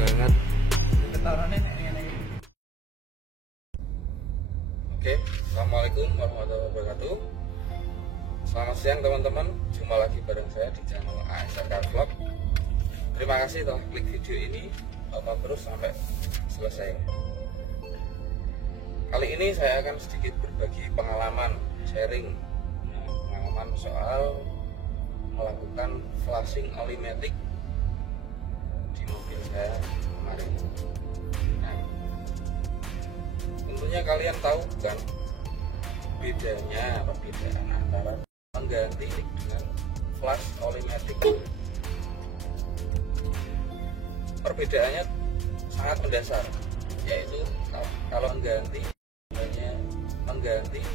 banget. Oke, assalamualaikum warahmatullahi wabarakatuh. Selamat siang teman-teman, jumpa lagi bareng saya di channel ASRK Vlog. Terima kasih telah klik video ini, tonton terus sampai selesai. Kali ini saya akan sedikit berbagi pengalaman, sharing pengalaman soal melakukan flashing oli matic di mobil saya kemarin. Nah, tentunya kalian tahu kan perbedaan antara mengganti dengan flash oli matic. Perbedaannya sangat mendasar, yaitu kalau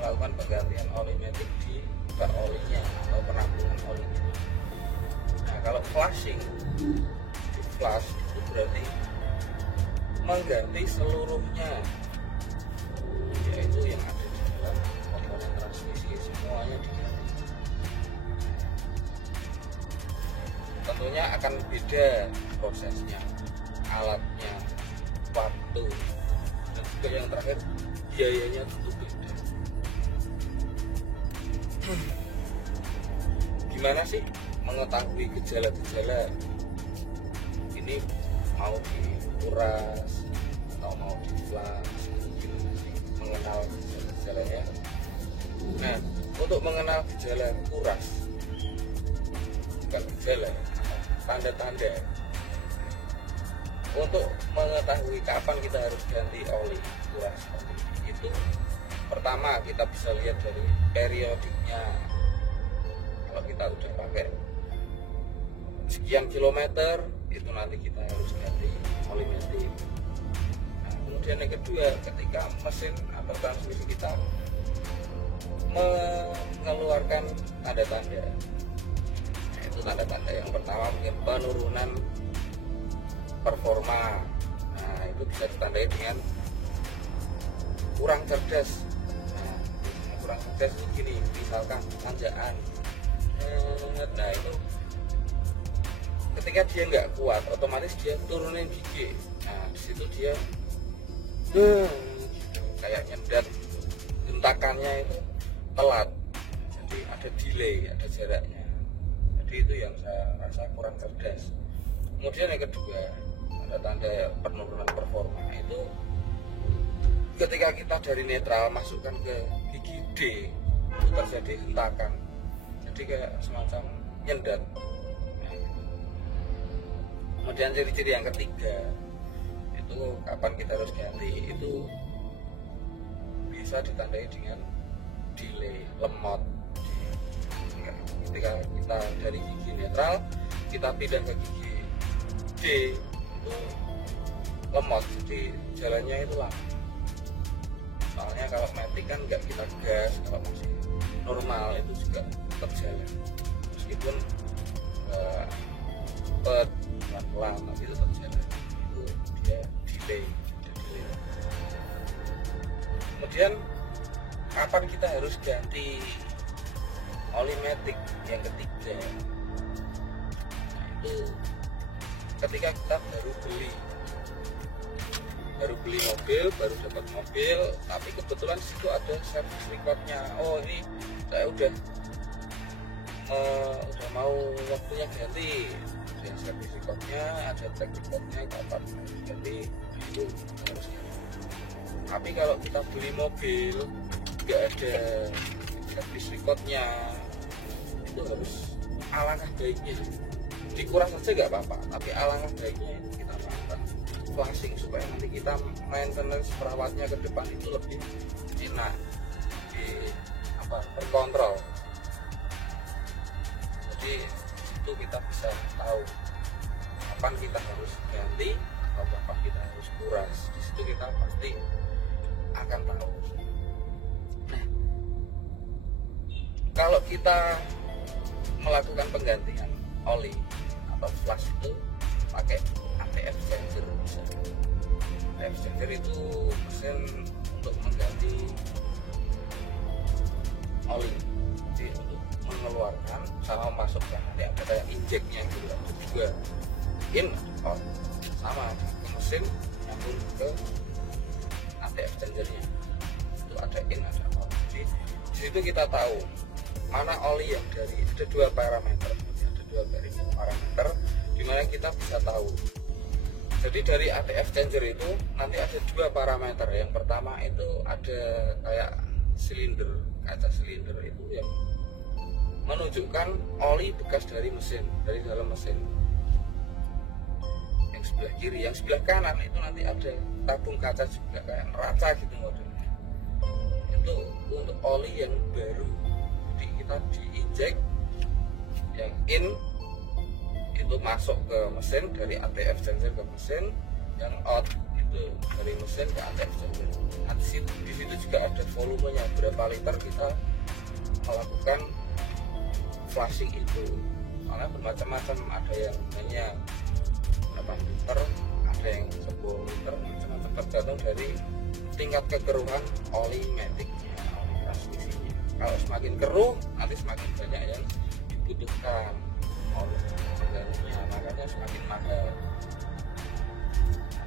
melakukan penggantian oli matic di bak olinya atau penampungan olinya. Nah, kalau flashing di flash itu berarti mengganti seluruhnya, yaitu yang ada di dalam komponen transmisi semuanya diganti. Tentunya akan beda prosesnya, alatnya, waktu, dan juga yang terakhir biayanya tentu beda. Gimana sih mengetahui gejala-gejala ini, mau dikuras atau mau di flash, mengenal gejala-gejalanya? Nah, untuk mengenal gejala kuras, bukan gejala, tanda-tanda untuk mengetahui kapan kita harus ganti oli kuras itu, pertama kita bisa lihat dari periodiknya. Kalau kita udah pakai sekian kilometer, itu nanti kita harus ganti oli matic. Nah, kemudian yang kedua, ketika mesin atau transmisi kita mengeluarkan tanda-tanda. Nah, itu tanda-tanda yang pertama mungkin penurunan performa. Nah, itu bisa ditandai dengan kurang cerdas. Nah, kurang cerdas itu gini, misalkan tanjakan. Nah, itu ketika dia nggak kuat, otomatis dia turunin gigi. Nah, di situ dia kayak nyendat, hentakannya itu telat, jadi ada delay, ada jaraknya. Jadi itu yang saya rasa kurang cerdas. Kemudian yang kedua, tanda penurunan performa itu ketika kita dari netral masukkan ke gigi D, itu terjadi hentakan, jadi kayak semacam nyendat. Nah, kemudian ciri-ciri yang ketiga itu kapan kita harus ganti, itu bisa ditandai dengan delay, lemot. Ketika kita dari gigi netral kita pindah ke gigi D, itu lemot, jadi jalannya itu lama. Soalnya kalau matic kan nggak kita gas, kalau masih normal itu juga tetap jalan, meskipun pelan-pelan tapi tetap jalan. Itu dia delay. Kemudian kapan kita harus ganti oli matic yang ketiga, nah, itu ketika kita baru beli mobil, baru dapat mobil, tapi kebetulan situ ada service recordnya. Oh, ini saya udah mau waktunya ganti. Ada service recordnya, ada track recordnya, kapan ganti, itu harus ganti. Tapi kalau kita beli mobil nggak ada service recordnya, itu harus alangkah baiknya dikuras saja nggak apa-apa, tapi alangkah baiknya itu kita lakukan flashing supaya nanti kita maintenance perawatnya ke depan itu lebih enak, terkontrol. Jadi itu kita bisa tahu kapan kita harus ganti atau kapan kita harus kuras. Di situ kita pasti akan tahu. Nah, kalau kita melakukan penggantian oli atau flash itu pakai ATF changer. ATF changer itu mesin untuk mengganti oli, jadi untuk mengeluarkan sama memasukkan, nanti ada kayak injeknya gitu, ada juga in out sama ke mesin nyambung ke ATF changernya. Itu ada in ada out. Jadi di situ kita tahu mana oli yang dari, ada dua parameter, di mana kita bisa tahu. Jadi dari ATF changer itu nanti ada dua parameter. Yang pertama itu ada kayak silinder, kaca silinder itu yang menunjukkan oli bekas dari mesin, dari dalam mesin. Yang sebelah kiri, yang sebelah kanan itu nanti ada tabung kaca juga kayak neraca gitu modelnya. Itu untuk oli yang baru. Jadi kita diinjek yang in itu masuk ke mesin, dari ATF changer ke mesin, yang out itu dari mesin ke ATF changer. Nah, di situ juga ada volumenya, berapa liter kita melakukan flushing itu. Soalnya bermacam-macam, ada yang hanya 8 liter, ada yang 10 liter, macam-macam tergantung dari tingkat kekeruhan oli maticnya, oli transmisinya. Kalau semakin keruh, nanti semakin banyak yang dibutuhkan oli penggantinya, makanya semakin mahal.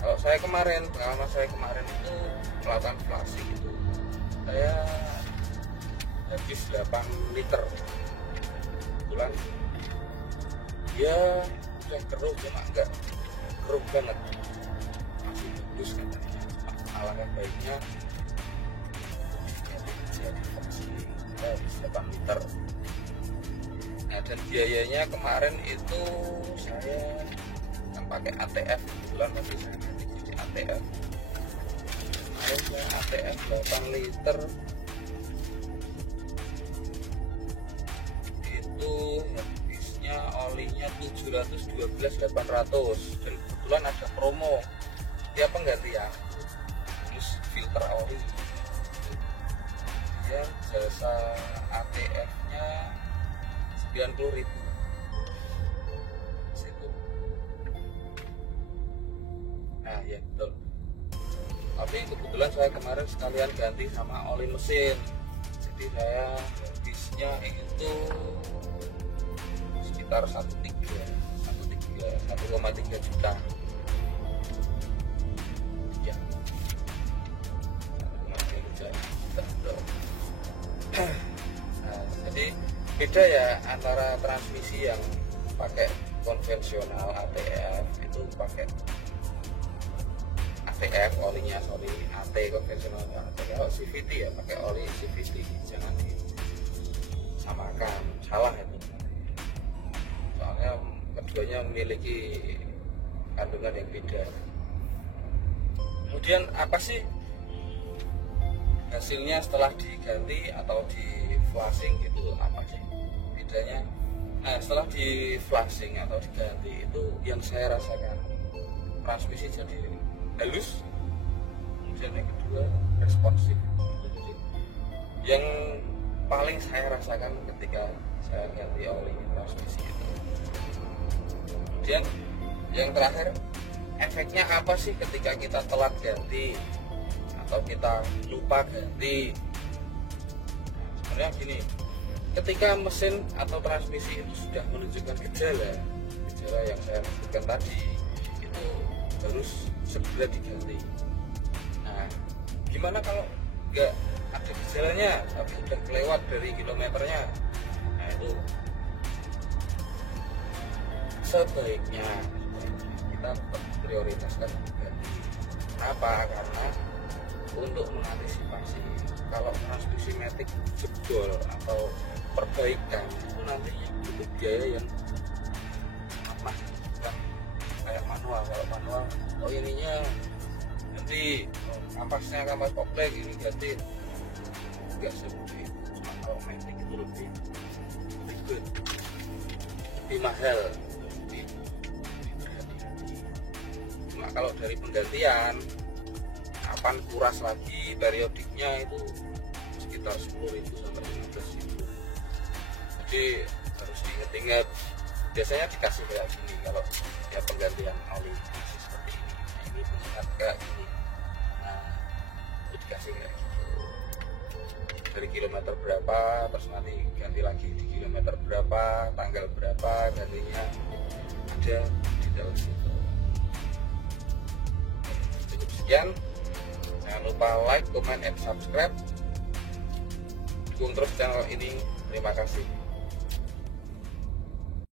Kalau saya kemarin, pengalaman saya kemarin itu melakukan flushing itu, saya habis 8 liter. Kebetulan dia udah keruh, cuma enggak keruh banget, masih bagus katanya. Alangkah baiknya jadi flushing, kita habis 8 liter. Nah, dan biayanya kemarin itu saya kan pakai ATF, kebetulan masih saya ganti jadi ATF. Kemarin saya ATF 8 liter itu habisnya olinya 712.800, dan kebetulan ada promo tiap penggantian terus filter oli ya, jasa ATF nya 90.000 situ. Nah ya betul, tapi kebetulan saya kemarin sekalian ganti sama oli mesin, jadi saya habisnya itu sekitar 1,3 juta ya, 1,3 juta. Nah, jadi beda ya antara transmisi yang pakai konvensional ATF, itu pakai ATF olinya, AT konvensional AT. Kalau CVT ya pakai oli CVT, jangan disamakan, salah itu. Soalnya keduanya memiliki kandungan yang beda. Kemudian apa sih hasilnya setelah diganti atau di flushing gitu, apa sih bedanya? Nah, setelah di flushing atau diganti itu yang saya rasakan, transmisi jadi halus, kemudian yang kedua responsif. Yang paling saya rasakan ketika saya ganti oli transmisi itu. Kemudian yang terakhir, efeknya apa sih ketika kita telat ganti atau kita lupa ganti? Sebenarnya gini, ketika mesin atau transmisi itu sudah menunjukkan gejala yang saya sebutkan tadi, itu harus segera diganti. Nah, gimana kalau nggak ada gejalanya tapi udah kelewat dari kilometernya? Nah, itu sebaiknya kita tetap prioritaskan ganti. Kenapa? Karena untuk mengantisipasi kalau transmisi matic jebol atau perbaikan itu nantinya butuh biaya yang sangat mahal, bukan kayak manual. Kalau manual, oh ininya ganti, kampasnya kampas komplek ini ganti, nggak semudah itu. Cuma kalau matic itu lebih ribet, lebih mahal, lebih berhati-hati. Cuma kalau dari penggantian, kapan kuras lagi periodiknya itu sekitar 10.000 sampai 15.000. Jadi harus diingat-ingat. Biasanya dikasih kayak gini kalau ya penggantian oli masih seperti ini. Nah, ini mengingat kayak gini. Nah, itu dikasih kayak gitu. Dari kilometer berapa, terus nanti ganti lagi di kilometer berapa, tanggal berapa gantinya, ada di dalam situ. sekian. Jangan lupa like, comment, and subscribe. Dukung terus channel ini. Terima kasih.